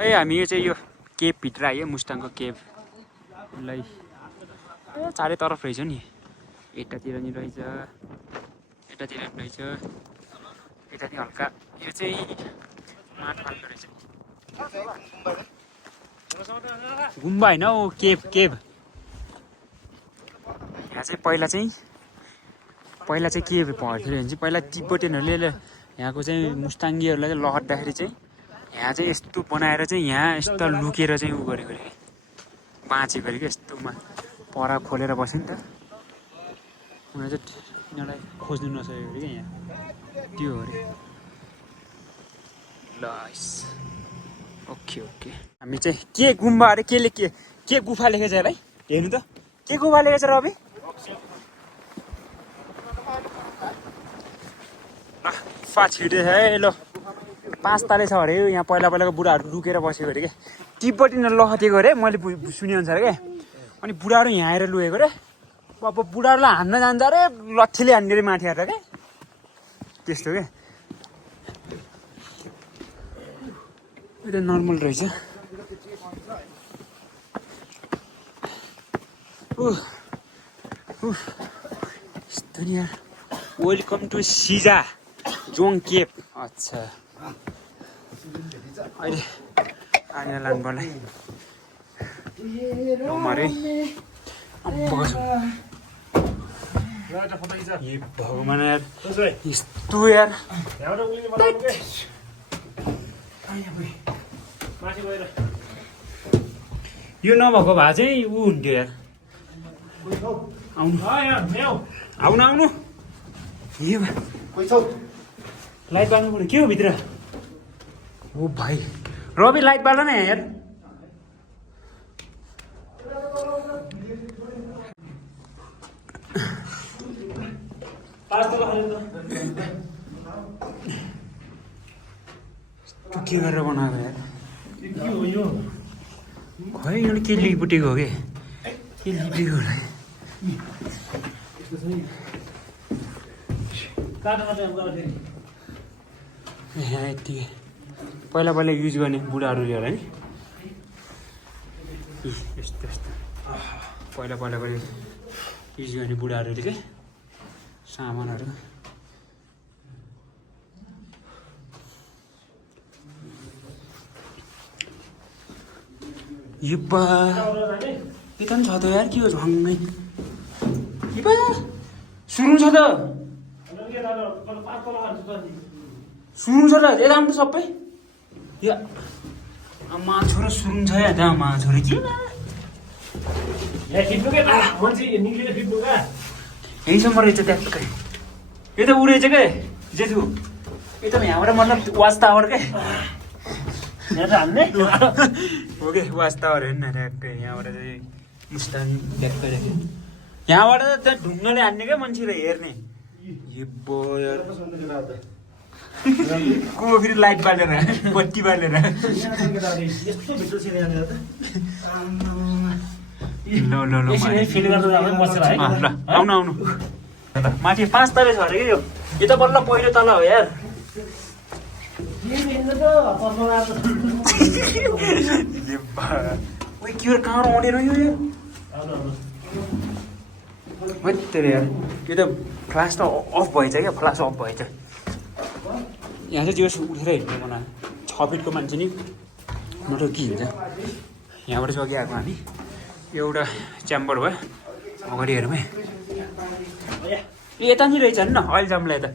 है हामी चाहिँ यो केभ भित्र आयो मुस्ताङको केभ ल चारैतर्फ रहेछ नि यतातिर नि रहेछ यतातिर नि रहेछ यता नि हल्का यो चाहिँ माट खालको रहेछ गुम्बा होइन हौ केभ केभ यहाँ चाहिँ पहिला चाहिँ के भयो भने चाहिँ पहिला तिब्बतीहरूले यहाँको चाहिँ मुस्ताङ्गीहरूलाई चाहिँ लहट्दाखेरि चाहिँ यहाँ चाहिँ यस्तो बनाएर चाहिँ यहाँ यस्तो लुकेर चाहिँ उ गरेको अरे बाँचेको अरे कि यस्तोमा परा खोलेर बस्यो नि त उनीहरू चाहिँ यिनीहरूलाई खोज्नु नसकेको अरे क्या यहाँ त्यो हो अरे ल ओके ओके हामी चाहिँ के गुम्बा अरे के गुफा लेखेछ यसलाई हेर्नु त के गुफा लेखेछ रवि फा छिटेछ है ल 5 ताले छ अरे यहाँ पहिलाको बुढाहरू लुकेर बसेको अरे क्या तिब्बतीले लहटेको अरे मैले सुनेअनुसार क्या अनि बुढाहरू यहाँ आएर लुकेको अरे अब बुढाहरूलाई हान्न जान्छ अरे लट्ठीले हान्ने अरे माथि आएर क्या त्यस्तो क्या यो त नर्मल रहेछ यस्तो नि यार welcome to Sija Jong cave अच्छा अहिले आएर लानु पर्ने भगवान यार यस्तो यार यो नभएको भए चाहिँ ऊ हुन्थ्यो यार आउनु आउनु लाइट बाल्नु पर्यो के हो भित्र ओ भाइ रवि लाइट बाल्न न यार के गरेर बनाएको यार खै यो के लिपुटेको हो कि के लिपेको होला यहाँ यत्तिकै पहिला युज गर्ने बुढाहरूले होला नि यस्तो यस्तो पहिला युज गर्ने बुढाहरूले क्या सामानहरू यो बा यता पनि छ त यार के हो झङ्गै के बा सुरु छ त सुरुङ छ त यता पनि त सबै या माछो र सुरुङ छ या त्यहाँ माछो र के यहीँसम्म रहेछ ट्याक्कै यो त उ रहेछ क्या जेठु यो त यहाँबाट मतलब वाच टावर क्या हो कि वाच टावर हेर्नु न ट्याक्कै यहाँबाट चाहिँ मुस्ताङ ट्याक्कै यहाँबाट त त्यहाँ ढुङ्गाले हान्ने क्या मान्छेले हेर्ने को फेरि लाइट बालेर बत्ती बालेर आउनु आउनु माथि 5 तले छ अरे कि यो त बल्ल पहिलो तल हो यार के कहाँ आउने रह्यो यो यार यो त फ्लास त अफ भएछ क्या फ्लास अफ भएछ यहाँ चाहिँ जो उठेर हिँड्ने बना 6 फिटको मान्छे नि मतलब के हुन्छ यहाँबाट चाहिँ अघि आएको हामी एउटा च्याम्बर भयो अगाडि हेरौँ है यता नि रहेछ नि न अहिले जामलाई यता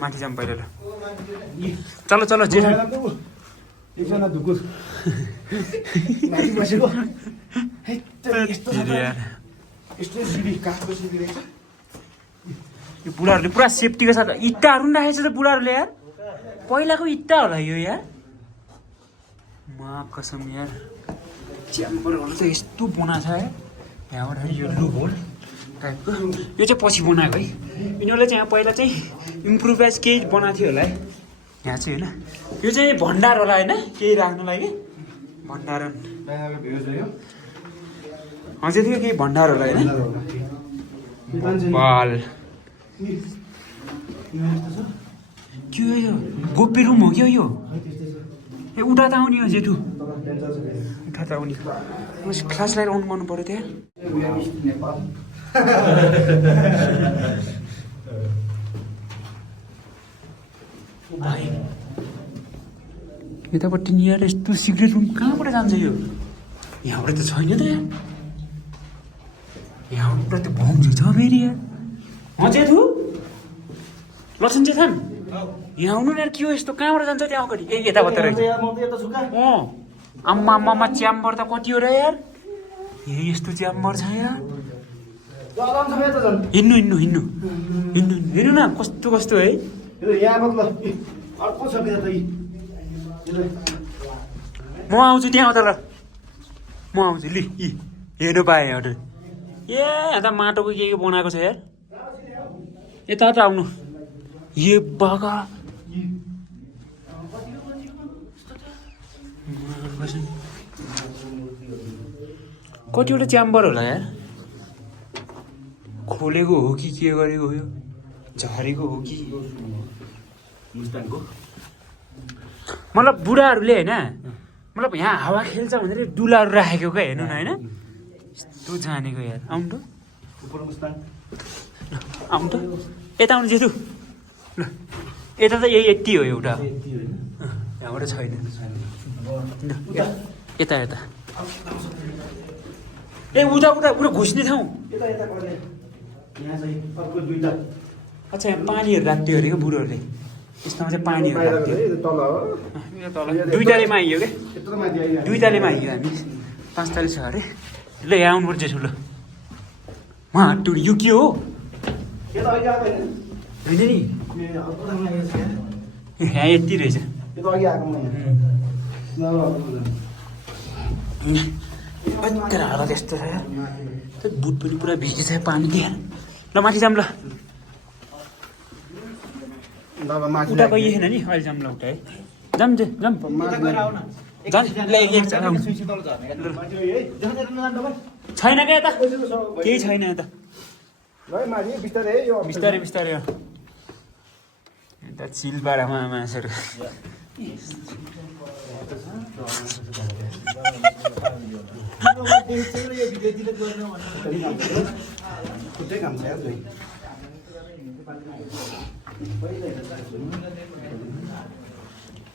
माथि जाम पहिला ल चलो चलो जेठा यो बुढाहरूले पुरा सेफ्टीको साथ इट्टाहरू पनि राखेको छ त बुढाहरूले यार पहिलाको इट्टा होला यो यार मा कसम यार च्याम्बरहरू चाहिँ यस्तो बनाएको छ यार यहाँबाट यो लुप होल टाइपको यो चाहिँ पछि बनाएको है यिनीहरूले चाहिँ यहाँ पहिला चाहिँ इम्प्रुभाइज केही बनाएको थियो होला है यहाँ चाहिँ होइन यो चाहिँ भण्डार होला होइन केही राख्नुलाई कि भण्डारण अझै थियो केही भण्डार होला होइन बाल के हो यो गोपी रुम हो क्या यो ए उठा त आउने हो जेठु उठा त आउने क्लास लाइट अन गर्नु पर्यो त्यहाँ भाइ यतापट्टि नियर यस्तो सिक्रेट रुम कहाँबाट जान्छ यो यहाँबाट त छैन त यहाँबाट त बम छ फेरि यहाँ जेठु लक्षण चेतन यहाँ आउनु यार के हो यस्तो कहाँबाट जान्छ त्यहाँ अगाडि ए यताबाट रहेछ आम्मा आम्मा च्याम्बर त कति हो र यार ए यस्तो च्याम्बर छ यार हिँड्नु हिँड्नु हिँड्नु हिँड्नु हेर्नु न कस्तो कस्तो है म आउँछु त्यहाँ त ल म आउँछु लि हेर्नु पाएँ एउटा ए यहाँ त माटोको के बनाएको छ यार यता त आउनु ये बागा कतिवटा च्याम्बर होला यार खोलेको हो कि के गरेको हो यो झरेको हो कि मुस्ताङको मतलब बुढाहरूले होइन मतलब यहाँ हावा खेल्छ भनेर डुलाहरू राखेको क्या हेर्नु न होइन यस्तो जानेको यार आउनु त आउनु त यता आउनु जेठु ल यता त यति हो एउटा यहाँबाट छैन यता यता ए उता उता उता घुस्ने ठाउँ अच्छा यहाँ पानीहरू राख्थ्यो अरे क्या बुढोहरूले यस्तोमा चाहिँ पानीहरू राख्थ्यो दुईवटाले मागियो क्या दुईवटाले मागियो हामी 5 ताले छ अरे ल यहाँ आउनुपर्छ जेठु ल उहाँ टुरी यो के हो होइन नि यहाँ यति रहेछ हावा त्यस्तो छ यार बुट पनि पुरा भिजी छ पानी दिएर ल माथि जाऊँ ल उता गइए छैन नि अहिले जाऊँ ल उता है जाऊँ छैन क्या यता केही छैन यता बिस्तारै बिस्तारै यता चिलपाडामा मान्छेहरू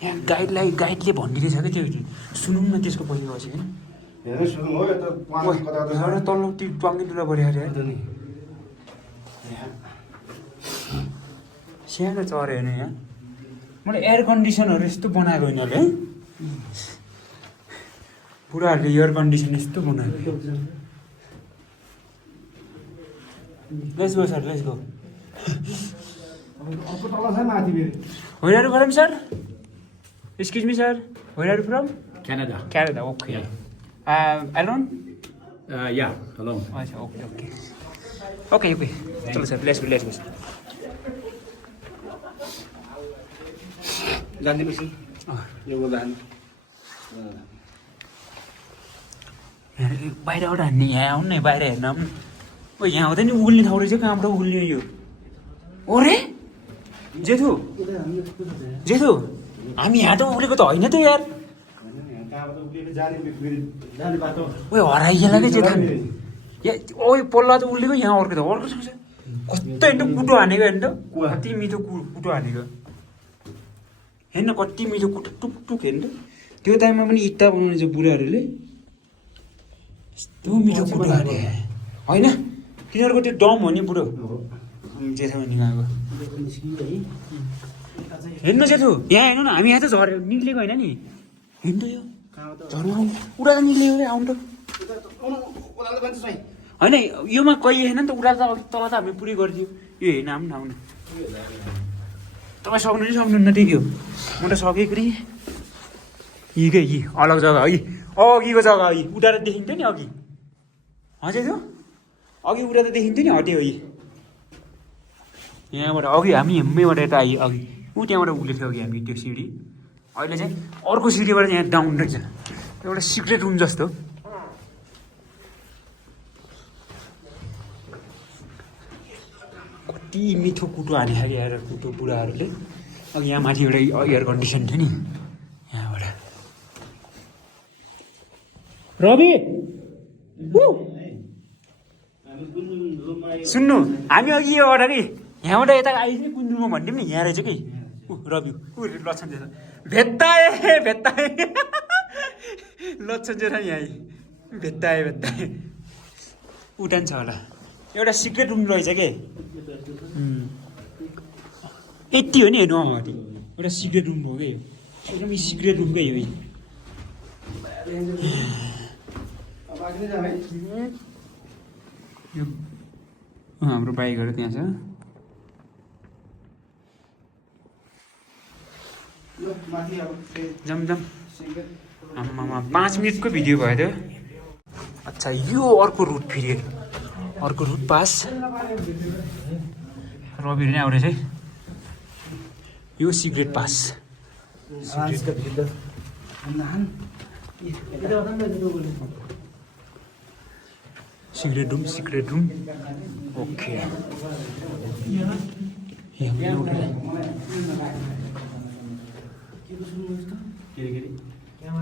यहाँ गाइडले भनिदिएको छ क्या त्यो सुनौँ न त्यसको पछि पछि होइन तल्लो त्यो ट्वाङ्गे डुला पऱ्यो अरे सानो चऱ्यो होइन यहाँ मैले एयर कन्डिसनहरू यस्तो बनाएको होइन है बुढाहरूले एयर कन्डिसन यस्तो बनाएको let's go sir let's go Where are you from, sir? Excuse me, sir. Where are you from? Canada. Canada, okay. Alone? Yeah, alone. Okay. Okay. Chalo, sir. Let's go. जाने machine यो बोलान बाहिरबाट हान्ने यहाँ आउनु न बाहिर हेर्न आउनु ओ यहाँ हुँदैन उल्ने ठाउँ रहेछ कहाँबाट उल्ने यो ओरे जेठु हामी यहाँ त उलेको त होइन त यार ओ हराइएला क्या जेठु ओ पल्ला त उल्लेको यहाँ अर्को सक्छ कस्तो हेर्नु कुटो हानेको हेर्नु त कति मिठो कुटो हानेको हेर्न कति मिठो कुटो टुकटुक हेर्नु त्यो टाइममा पनि इट्टा बनाउने छ बुढाहरूले यस्तो मिठो कुटो हाने होइन तिनीहरूको त्यो डम हो नि बुढो जेठोमा निकाएको हेर्नु जेठु यहाँ हेर्नु न हामी यहाँ त झऱ्यो निक्लेको होइन नि हेर्नु त यो झर्नु आउनु उडा त निक्लेको क्या आउनु त होइन योमा कही होइन नि त उडा त तल त हामी पुरै गरिदियो यो हेर्न आउनु तपाईँ सक्नुहुन्न त्यही हो म त सकेँ फेरि यी अलग जग्गा है अघिको जग्गा है उठा त देखिन्थ्यो नि अघि हजुर त्यो अघि उठा त देखिन्थ्यो नि हट्यो है यहाँबाट अघि हामी हिम्मैबाट यता आयो अघि त्यहाँबाट उक्लेको थियो अघि हामी त्यो सिँढी अहिले चाहिँ अर्को सिँढीबाट यहाँ डाउन रहेछ एउटा सिक्रेट रुम जस्तो कति मिठो कुटो हाने खाले आएर कुटो बुढाहरूले अघि यहाँ माथि एउटा एयर कन्डिसन थियो नि यहाँबाट रवि सुन्नु हामी अघि यो अर्डर कि यहाँबाट यता आइसक्यो कुन रुममा भनिदिउँ नि यहाँ रहेछ कि रवि लक्षण जेठा भेत्ताए लक्षण जेठा यहाँ भेत्ताए उठान छ होला एउटा सिक्रेट रुम रहेछ के यति हो नि हेर्नु अगाडि एउटा सिक्रेट रुम हो कि एकदम सिक्रेट रुमकै हो हाम्रो बाइकहरू त्यहाँ छ जम आम्मामा 5 मिनटको भिडियो भयो त्यो अच्छा यो अर्को रुट फेरि अर्को रुट पास रवि नै आउँदैछ है यो secret pass secret room okay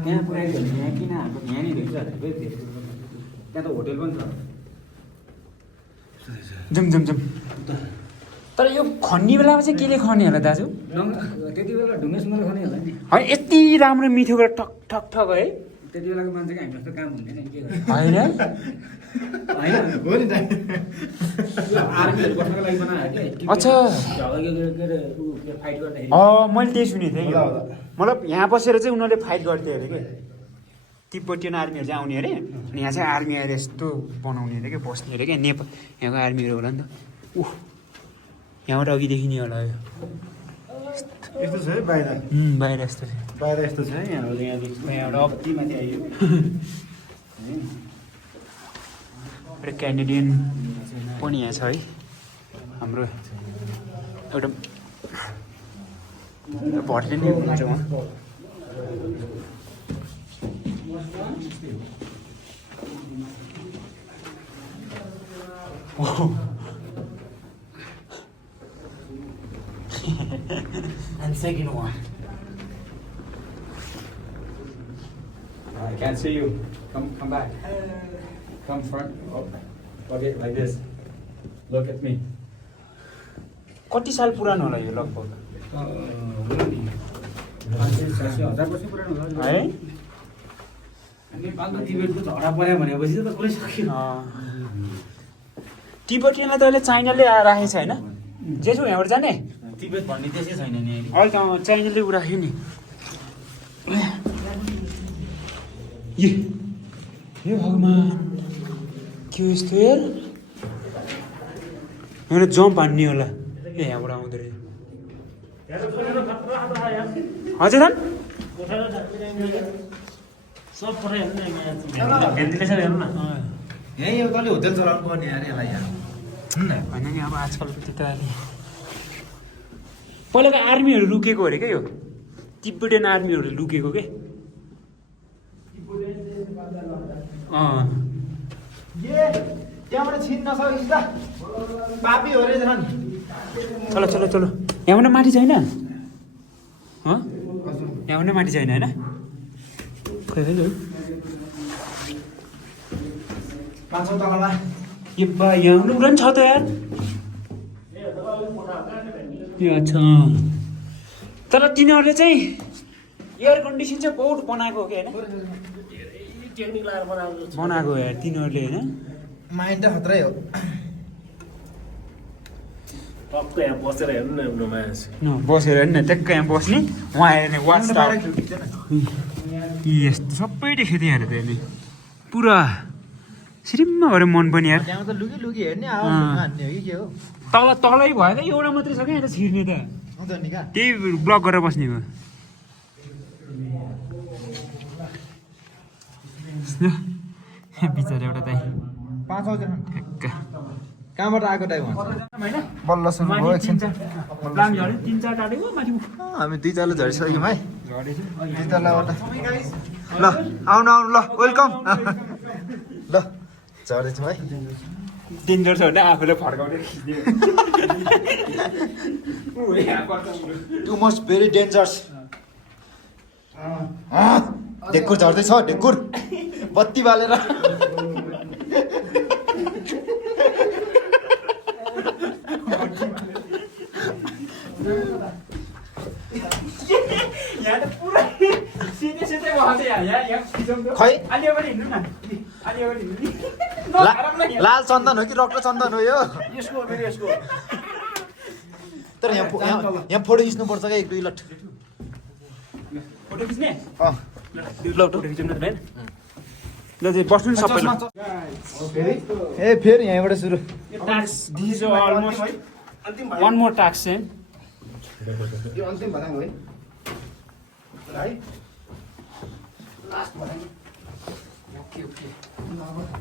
यहाँ पुऱ्याइदियो भने यहाँ किन हाम्रो यहाँनिर देख्छ त्यहाँ त होटेल पनि छ जम तर यो खन्ने बेलामा चाहिँ केले खन्ने होला दाजु त्यति बेला ढुङ्गासुङ्गाले खन्ने होला नि है यति राम्रो मिठो गरेर ठक ठक ठक है त्यति बेलाको मान्छेको हामी जस्तो काम हुँदैन के होइन हो नि आर्मीहरू बस्नको लागि बनायो कि अच्छा फाइट गर्दाखेरि मैले त्यही सुनेको थिएँ मतलब यहाँ बसेर चाहिँ उनीहरूले फाइट गर्थे अरे कि तिब्बतियन आर्मीहरू चाहिँ आउने अरे अनि यहाँ चाहिँ आर्मी आएर यस्तो बनाउने अरे क्या बस्ने अरे क्या नेपाल यहाँको आर्मीहरू होला नि त यहाँबाट अघि देखिने होला यो यस्तो छ है बाहिर बाहिर यस्तो छ बाहिर यस्तो छ है यहाँबाट अब्दी माथि आइयो एउटा क्यानेडियन पनि यहाँ छ है हाम्रो एउटा भट्टले नै हुनुहुन्छ उहाँ And second one. I can't see you. Come back. Come front. Oh. Okay, like this. Look at me. कति साल पुरानो होला यो लगभग है नेपालमा तिब्बतको झगडा पर्यो भनेपछि त पुरै सक्यो तिब्बतीलाई त अहिले चाइनाले राखेको छ होइन जे छु यहाँबाट जाने तिब्बत भन्ने देशै छैन नि अहिले त चाइनाले उ राख्यो नि हे भगवान् के हो यस्तो यार एउटा जम्प हान्ने होला ए यहाँबाट आउँदो रहेछ हजुर भेन्टिलेसन हेर्नु न यही हो तैँले होटेल चलाउनु पर्ने अरे यसलाई यहाँ होइन नि अब आजकलको त्यो त अलि पहिलाको आर्मीहरू लुकेको अरे क्या यो तिब्बतियन आर्मीहरू लुकेको के त्यहाँबाट छिन्न सकिस् त पापी हो रे झन् चलो यहाँबाट माथि छैन यहाँबाट माथि छैन होइन खै खै 500 तलमा यो बा यहाँ उडा नि छ त यार ए अच्छा तर तिनीहरूले चाहिँ एयर कन्डिसन चाहिँ बहुत बनाएको हो कि होइन बनाएको यार तिनीहरूले होइन माइन्ड त खत्रै हो टक्क यहाँ बसेर हेर्नु न एउटा मान्छे बसेर हेर्नु न ट्याक्क यहाँ बस्ने उहाँ हेर्ने वाच यस्तो सबै देख्यो त्यहाँ हेरेर हेर्ने पुरा सिरिम्म गरेर मन पनि यार त्यहाँ त लुकी हेर्ने हान्ने हो कि के हो तलै भयो त एउटा मात्रै छ क्या यहाँ त छिर्ने त त्यही ब्लक गरेर बस्ने हो बिचरा एउटा दाइ 500 जन ठ्याक्क कहाँबाट आएको टाइम होइन बल्ल सुरु भयो एकछिन लामी झऱ्यो 3-4 टाटेको माथि हामी 2 तला झरिसक्यौँ है झरेछ 2 तलाबाट ल आउनु ल वेलकम ल झरेछौँ है डेन्जर छ भने आफूले फर्काउने टु मच भेरी डेन्जरस ढेकुर झर्दैछ ढेकुर बत्ती बालेर यहाँ त पुरै सिधै सिधै भएको छ यहाँ खिचौँ त खै अलि अगाडि हिँड्नु न अलि अगाडि हिँड्नु नि लाल चन्दन हो कि रक्त चन्दन हो यो यसको फेरि यसको तर यहाँ फोटो खिच्नुपर्छ क्या एक दुई लट फोटो खिच्ने अँ ल फोटो खिचौँ न त भाइ ल चाहिँ बस्नु नि सबैलाई ए फेरि यहीँबाट सुरु task this is almost one more task है यो अन्तिम भनाङ हो है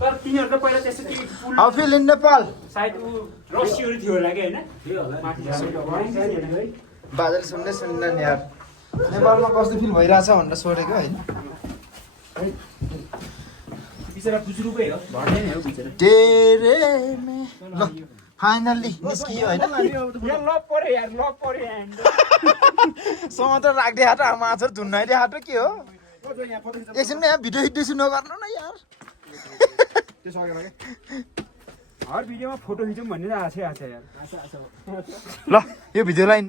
तर तिनीहरूको पहिला त्यस्तो केही पुल हाउ फिल इन नेपाल सायद ऊ रस्सीहरू थियो होला कि होइन माथि झरेको बादल सुन्दै सुन्दैन यार नेपालमा कस्तो फिल भइरहेछ भनेर सोधेको होइन बिचरा बुजुर्गै हो भन्ने नै हो बिचरा तेरे में ल फाइनल्ली निस्कियो होइन यहाँ लप पर्यो यार लप पर्यो यहाँ समुद्र राख्दै हाट माछा धुन्नाइदिए हाट के हो एकछिन यहाँ भिडियो हिडियो नगर्नु न यार हर भिडियोमा फोटो खिचौँ भन्ने आएको छ यार ल यो भिडियोलाई